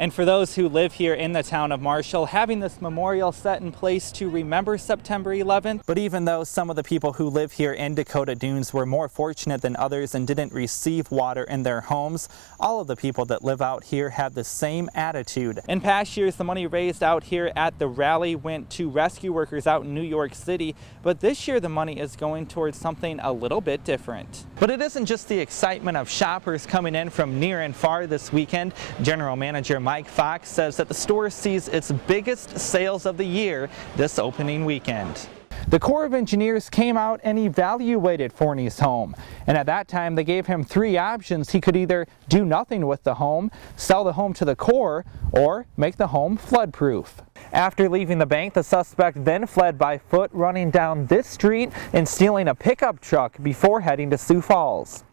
And for those who live here in the town of Marshall, having this memorial set in place to remember September 11th. But even though some of the people who live here in Dakota Dunes were more fortunate than others and didn't receive water in their homes, all of the people that live out here have the same attitude. In past years, the money raised out here at the rally went to rescue workers out in New York City, but this year the money is going towards something a little bit different. But it isn't just the excitement of shoppers coming in from near and far this weekend. General Manager Mike Fox says that the store sees its biggest sales of the year this opening weekend. The Corps of Engineers came out and evaluated Forney's home, and at that time they gave him three options. He could either do nothing with the home, sell the home to the Corps, or make the home flood-proof. After leaving the bank, the suspect then fled by foot, running down this street and stealing a pickup truck before heading to Sioux Falls.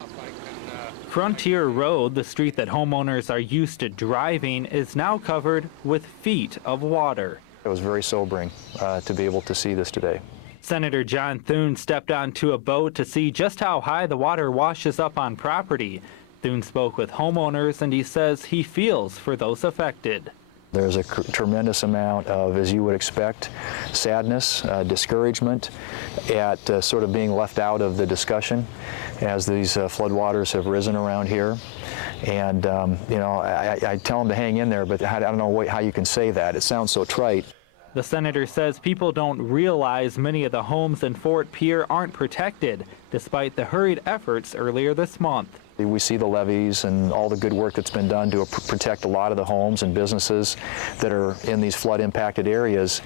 Frontier Road, the street that homeowners are used to driving, is now covered with feet of water. It was very sobering to be able to see this today. Senator John Thune stepped onto a boat to see just how high the water washes up on property. Thune spoke with homeowners and he says he feels for those affected. There's a tremendous amount of, as you would expect, sadness, discouragement at sort of being left out of the discussion as these floodwaters have risen around here. And, you know, I tell them to hang in there, but I don't know how you can say that. It sounds so trite. The senator says people don't realize many of the homes in Fort Pierre aren't protected, despite the hurried efforts earlier this month. We see the levees and all the good work that's been done to protect a lot of the homes and businesses that are in these flood-impacted areas,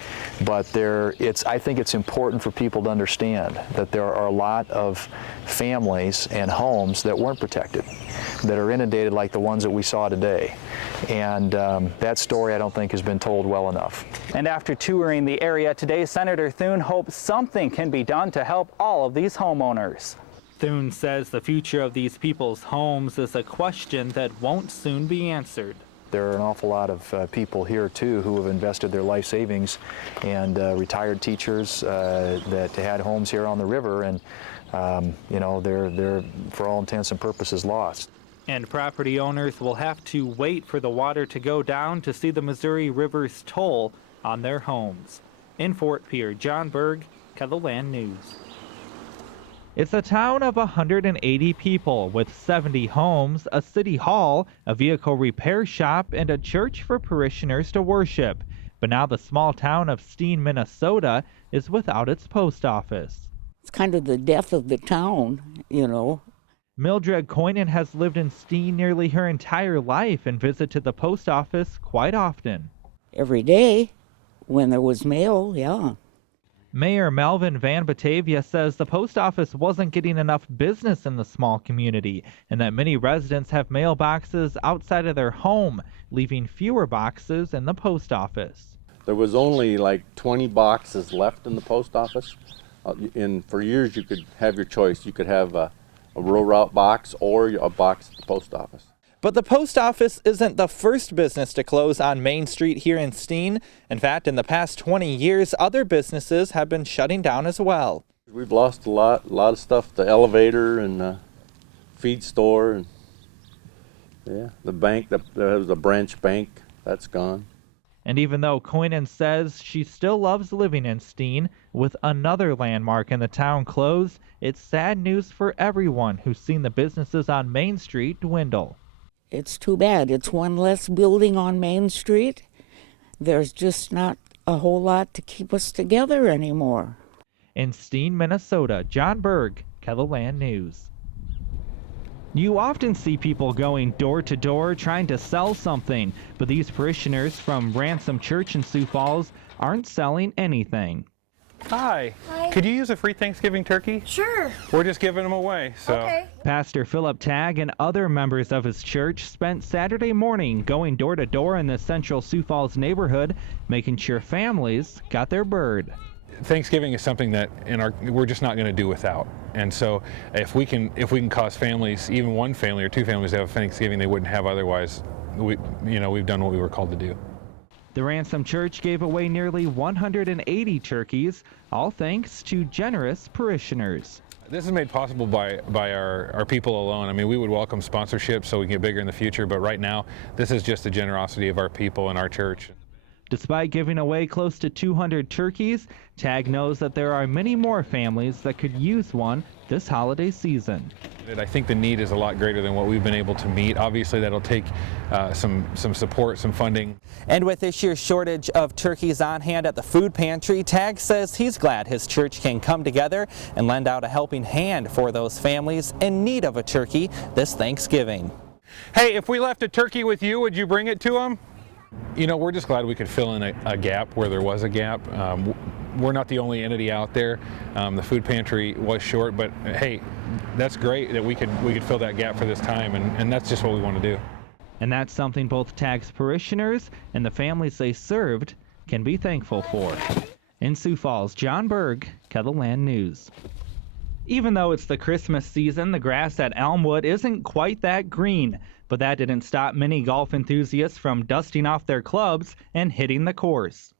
but I think it's important for people to understand that there are a lot of families and homes that weren't protected, that are inundated like the ones that we saw today. And that story, I don't think, has been told well enough. And after touring the area today, Senator Thune hopes something can be done to help all of these homeowners. Thune says the future of these people's homes is a question that won't soon be answered. There are an awful lot of people here, too, who have invested their life savings, and retired teachers that had homes here on the river, and you know, they're for all intents and purposes lost. And property owners will have to wait for the water to go down to see the Missouri River's toll on their homes. In Fort Pierre, John Berg, KELOLAND News. It's a town of 180 people with 70 homes, a city hall, a vehicle repair shop, and a church for parishioners to worship. But now the small town of Steen, Minnesota is without its post office. It's kind of the death of the town, you know. Mildred Coynan has lived in Steen nearly her entire life and visited the post office quite often. Every day when there was mail, yeah. Mayor Melvin Van Batavia says the post office wasn't getting enough business in the small community and that many residents have mailboxes outside of their home, leaving fewer boxes in the post office. There was only like 20 boxes left in the post office. For years you could have your choice. You could have a rural route box or a box at the post office. But the post office isn't the first business to close on Main Street here in Steen. In fact, in the past 20 years, other businesses have been shutting down as well. We've lost a lot of stuff. The elevator and the feed store, and yeah, the bank. There was a branch bank that's gone. And even though Coynan says she still loves living in Steen, with another landmark in the town closed, it's sad news for everyone who's seen the businesses on Main Street dwindle. It's too bad. It's one less building on Main Street. There's just not a whole lot to keep us together anymore. In Steen, Minnesota, John Berg, KELOLAND News. You often see people going door to door trying to sell something, but these parishioners from Ransom Church in Sioux Falls aren't selling anything. Hi. Hi. Could you use a free Thanksgiving turkey? Sure. We're just giving them away, so. Okay. Pastor Philip Tagg and other members of his church spent Saturday morning going door to door in the central Sioux Falls neighborhood, making sure families got their bird. Thanksgiving is something that we're just not going to do without. And so if we can cause families, even one family or two families, to have Thanksgiving they wouldn't have otherwise, we've done what we were called to do. The Ransom Church gave away nearly 180 turkeys, all thanks to generous parishioners. This is made possible by our people alone. I mean, we would welcome sponsorships so we can get bigger in the future, but right now, this is just the generosity of our people and our church. Despite giving away close to 200 turkeys, TAG knows that there are many more families that could use one this holiday season. I think the need is a lot greater than what we've been able to meet. Obviously, that'll take some support, some funding. And with this year's shortage of turkeys on hand at the food pantry, TAG says he's glad his church can come together and lend out a helping hand for those families in need of a turkey this Thanksgiving. Hey, if we left a turkey with you, would you bring it to them? You know, we're just glad we could fill in a gap where there was a gap. We're not the only entity out there. The food pantry was short, but hey, that's great that we could fill that gap for this time, and that's just what we want to do. And that's something both TAG's parishioners and the families they served can be thankful for. In Sioux Falls, John Berg, Kettleland News. Even though it's the Christmas season, the grass at Elmwood isn't quite that green, but that didn't stop many golf enthusiasts from dusting off their clubs and hitting the course.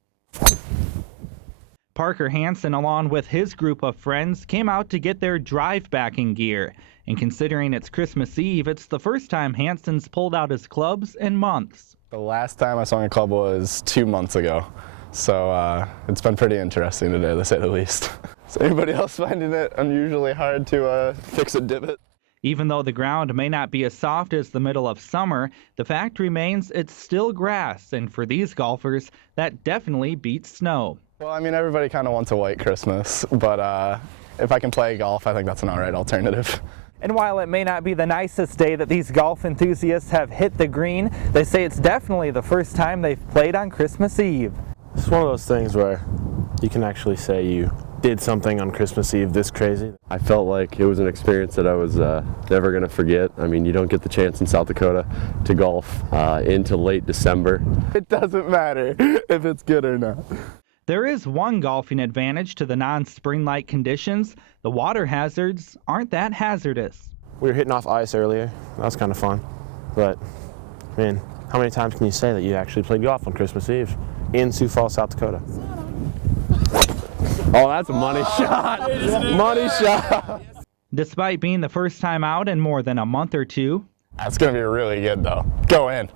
Parker Hansen, along with his group of friends, came out to get their drive-backing gear. And considering it's Christmas Eve, it's the first time Hansen's pulled out his clubs in months. The last time I swung a club was 2 months ago, so it's been pretty interesting today, to say the least. Is anybody else finding it unusually hard to fix a divot? Even though the ground may not be as soft as the middle of summer, the fact remains it's still grass, and for these golfers, that definitely beats snow. Well, I mean, everybody kind of wants a white Christmas, but if I can play golf, I think that's an all right alternative. And while it may not be the nicest day that these golf enthusiasts have hit the green, they say it's definitely the first time they've played on Christmas Eve. It's one of those things where you can actually say you did something on Christmas Eve this crazy. I felt like it was an experience that I was never going to forget. I mean, you don't get the chance in South Dakota to golf into late December. It doesn't matter if it's good or not. There is one golfing advantage to the non-spring-like conditions. The water hazards aren't that hazardous. We were hitting off ice earlier. That was kind of fun. But, I mean, how many times can you say that you actually played golf on Christmas Eve in Sioux Falls, South Dakota? Oh, that's a money shot. Money shot. Despite being the first time out in more than a month or two, That's going to be really good, though. Go in.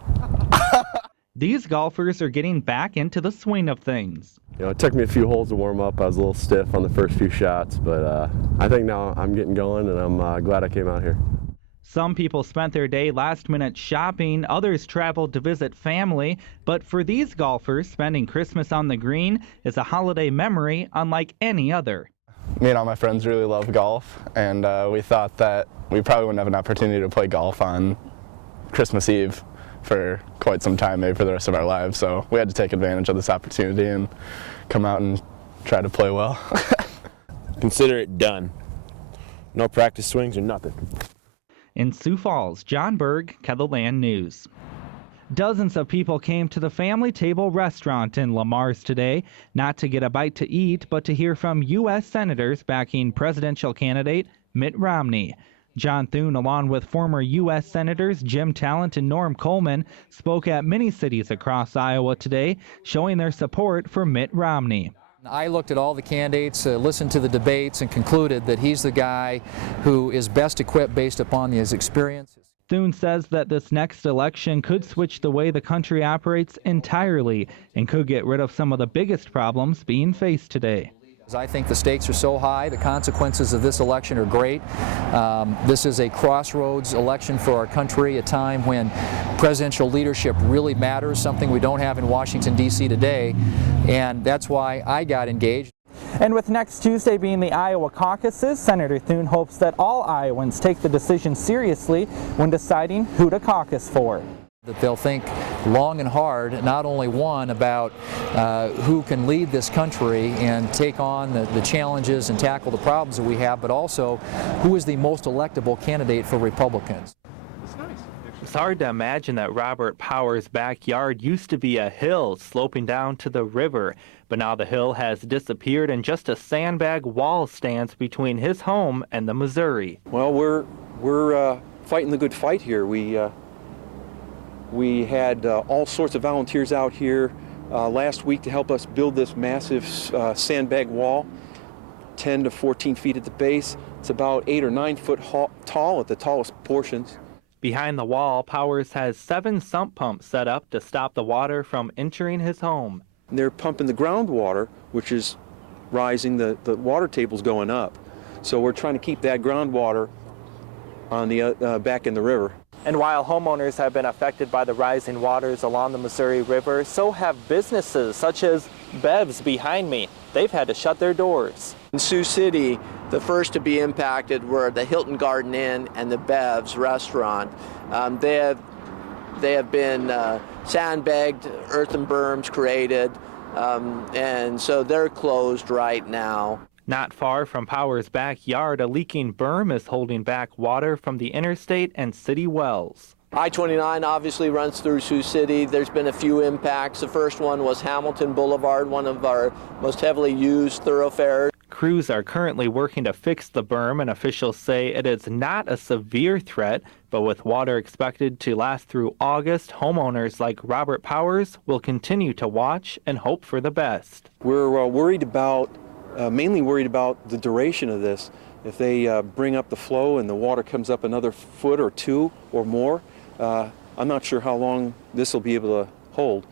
these golfers are getting back into the swing of things. You know, it took me a few holes to warm up. I was a little stiff on the first few shots, but I think now I'm getting going, and I'm glad I came out here. Some people spent their day last-minute shopping, others traveled to visit family, but for these golfers, spending Christmas on the green is a holiday memory unlike any other. Me and all my friends really love golf, and we thought that we probably wouldn't have an opportunity to play golf on Christmas Eve for quite some time, maybe for the rest of our lives, so we had to take advantage of this opportunity and come out and try to play well. Consider it done. No practice swings or nothing. In Sioux Falls, John Berg, Kettleland News. Dozens of people came to the Family Table restaurant in Lamar's today, not to get a bite to eat, but to hear from U.S. senators backing presidential candidate Mitt Romney. John Thune, along with former U.S. Senators Jim Talent and Norm Coleman, spoke at many cities across Iowa today, showing their support for Mitt Romney. I looked at all the candidates, listened to the debates, and concluded that he's the guy who is best equipped based upon his experience. Thune says that this next election could switch the way the country operates entirely and could get rid of some of the biggest problems being faced today. I think the stakes are so high, the consequences of this election are great. This is a crossroads election for our country, a time when presidential leadership really matters, something we don't have in Washington, D.C. today, and that's why I got engaged. And with next Tuesday being the Iowa caucuses, Senator Thune hopes that all Iowans take the decision seriously when deciding who to caucus for. That they'll think long and hard, not only one, about who can lead this country and take on the challenges and tackle the problems that we have, but also who is the most electable candidate for Republicans. It's hard to imagine that Robert Power's backyard used to be a hill sloping down to the river, but now the hill has disappeared and just a sandbag wall stands between his home and the Missouri. Well, we're fighting the good fight here. We had all sorts of volunteers out here last week to help us build this massive sandbag wall, 10 to 14 feet at the base. It's about 8 or 9 foot tall at the tallest portions. Behind the wall, Powers has 7 sump pumps set up to stop the water from entering his home. And they're pumping the groundwater, which is rising, the water table's going up. So we're trying to keep that groundwater on the back in the river. And while homeowners have been affected by the rising waters along the Missouri River, so have businesses such as Bev's behind me. They've had to shut their doors. In Sioux City, the first to be impacted were the Hilton Garden Inn and the Bev's restaurant. They have been sandbagged, earthen berms created, and so they're closed right now. Not far from Powers' backyard, a leaking berm is holding back water from the interstate and city wells. I-29 obviously runs through Sioux City. There's been a few impacts. The first one was Hamilton Boulevard, one of our most heavily used thoroughfares. Crews are currently working to fix the berm, and officials say it is not a severe threat, but with water expected to last through August, homeowners like Robert Powers will continue to watch and hope for the best. We're mainly worried about the duration of this. If they bring up the flow and the water comes up another foot or 2 or more, I'm not sure how long this will be able to hold.